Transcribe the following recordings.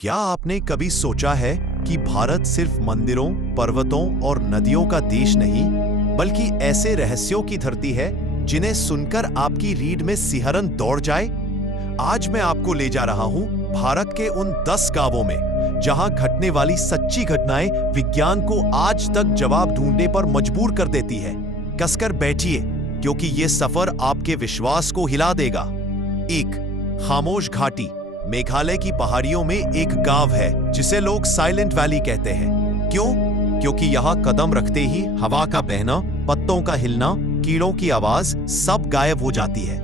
क्या आपने कभी सोचा है कि भारत सिर्फ मंदिरों, पर्वतों और नदियों का देश नहीं, बल्कि ऐसे रहस्यों की धरती है जिन्हें सुनकर आपकी रीढ़ में सिहरन दौड़ जाए? आज मैं आपको ले जा रहा हूं भारत के उन 10 गांवों में जहां घटने वाली सच्ची घटनाएं विज्ञान को आज तक जवाब ढूंढने पर मजबूर कर देती है। कसकर बैठिए, क्योंकि यह सफर आपके विश्वास को हिला देगा। 1. खामोश घाटी। मेघालय की पहाड़ियों में एक गांव है जिसे लोग साइलेंट वैली कहते हैं। क्यों? क्योंकि यहां कदम रखते ही हवा का बहना, पत्तों का हिलना, कीड़ों की आवाज सब गायब हो जाती है।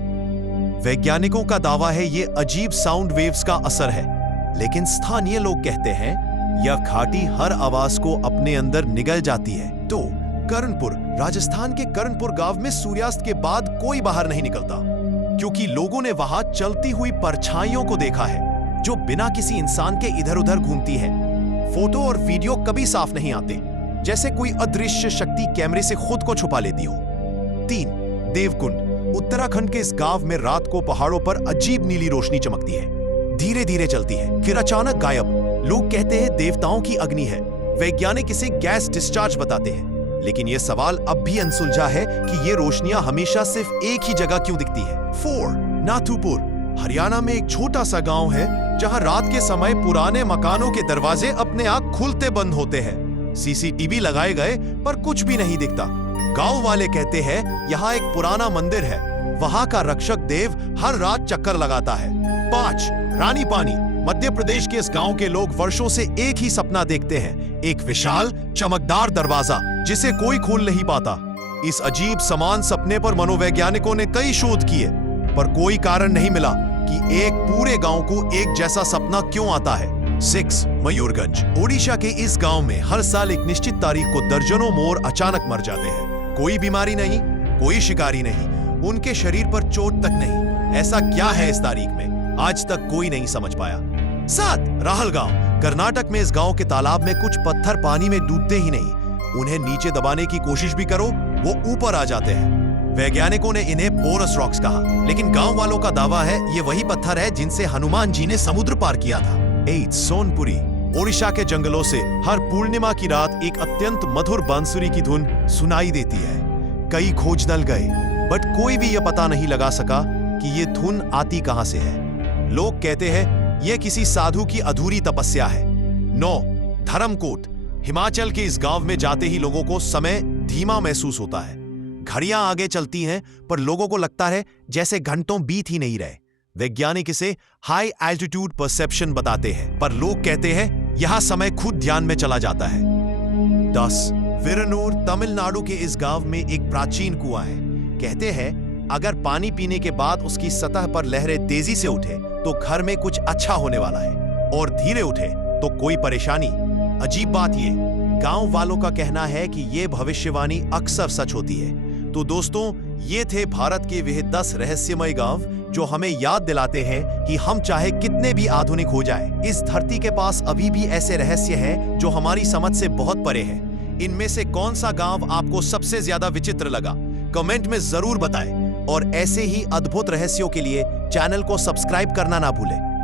वैज्ञानिकों का दावा है ये अजीब साउंड वेव्स का असर है, लेकिन स्थानीय लोग कहते हैं यह घाटी हर आवाज को अपने अंदर निगल जाती है। तो कर्णपुर, राजस्थान के कर्णपुर गांव में सूर्यास्त के बाद कोई बाहर नहीं निकलता, क्योंकि लोगों ने वहां चलती हुई परछाइयों को देखा है जो बिना किसी इंसान के इधर उधर घूमती है। फोटो और वीडियो कभी साफ नहीं आते, जैसे कोई अदृश्य शक्ति कैमरे से खुद को छुपा लेती हो। 3. देवकुंड। उत्तराखंड के इस गांव में रात को पहाड़ों पर अजीब नीली रोशनी चमकती है, धीरे धीरे चलती है, फिर अचानक गायब। लोग कहते हैं देवताओं की अग्नि है, वैज्ञानिक इसे गैस डिस्चार्ज बताते हैं, लेकिन यह सवाल अब भी अनसुलझा है कि ये रोशनियां हमेशा सिर्फ एक ही जगह क्यों दिखती है। 4. नाथुपुर। हरियाणा में एक छोटा सा गांव है जहां रात के समय पुराने मकानों के दरवाजे अपने आप खुलते बंद होते हैं। सीसीटीवी लगाए गए पर कुछ भी नहीं दिखता। गांव वाले कहते हैं यहाँ एक पुराना मंदिर है, वहां का रक्षक देव हर रात चक्कर लगाता है। 5. रानी पानी। मध्य प्रदेश के इस गांव के लोग वर्षों से एक ही सपना देखते हैं, एक विशाल चमकदार दरवाजा जिसे कोई खोल नहीं पाता। इस अजीब समान सपने पर मनोवैज्ञानिकों ने कई शोध किए, पर कोई कारण नहीं मिला कि एक पूरे गांव को एक जैसा सपना क्यों आता है। 6. मयूरगंज। ओडिशा के इस गांव में हर साल एक निश्चित तारीख को दर्जनों मोर अचानक मर जाते हैं। कोई बीमारी नहीं, कोई शिकारी नहीं, उनके शरीर पर चोट तक नहीं। ऐसा क्या है इस तारीख में, आज तक कोई नहीं समझ पाया। 7. राहल गांव। कर्नाटक में इस गांव के तालाब में कुछ पत्थर पानी में डूबते ही नहीं, उन्हें नीचे दबाने की कोशिश भी करो वो ऊपर आ जाते हैं। वैज्ञानिकों ने इन्हें बोरस रॉक्स कहा, लेकिन गांव वालों का दावा है ये वही पत्थर है जिनसे हनुमान जी ने समुद्र पार किया था। 8. सोनपुरी। ओडिशा के जंगलों से हर पूर्णिमा की रात एक अत्यंत मधुर बांसुरी की धुन सुनाई देती है। कई खोज दल गए, बट कोई भी यह पता नहीं लगा सका कि ये धुन आती कहां से है। लोग कहते हैं यह किसी साधु की अधूरी तपस्या है। 9. धर्मकोट। हिमाचल के इस गांव में जाते ही लोगों को समय धीमा महसूस होता है। घड़ियां आगे चलती हैं, पर लोगों को लगता है जैसे घंटों बीत ही नहीं रहे। वैज्ञानिक इसे हाई एल्टीट्यूड परसेप्शन बताते हैं, पर लोग कहते हैं यहां समय खुद ध्यान में चला जाता है। 10. विरनूर। तमिलनाडु के इस गांव में एक प्राचीन कुआं है। कहते हैं अगर पानी पीने के बाद उसकी सतह पर लहरें तेजी से उठे तो घर में कुछ अच्छा होने वाला है, और धीरे उठे तो कोई परेशानी। अजीब बात ये, गांव वालों का कहना है कि ये भविष्यवाणी अक्सर सच होती है। तो दोस्तों, ये थे भारत के वह 10 रहस्यमय गांव जो हमें याद दिलाते हैं कि हम चाहे कितने भी आधुनिक हो जाएं, इस धरती के पास अभी भी ऐसे रहस्य हैं जो हमारी समझ से बहुत परे हैं। इनमें से कौन सा गांव आपको सबसे ज्यादा विचित्र लगा, कमेंट में जरूर बताएं, और ऐसे ही अद्भुत रहस्यों के लिए चैनल को सब्सक्राइब करना ना भूलें।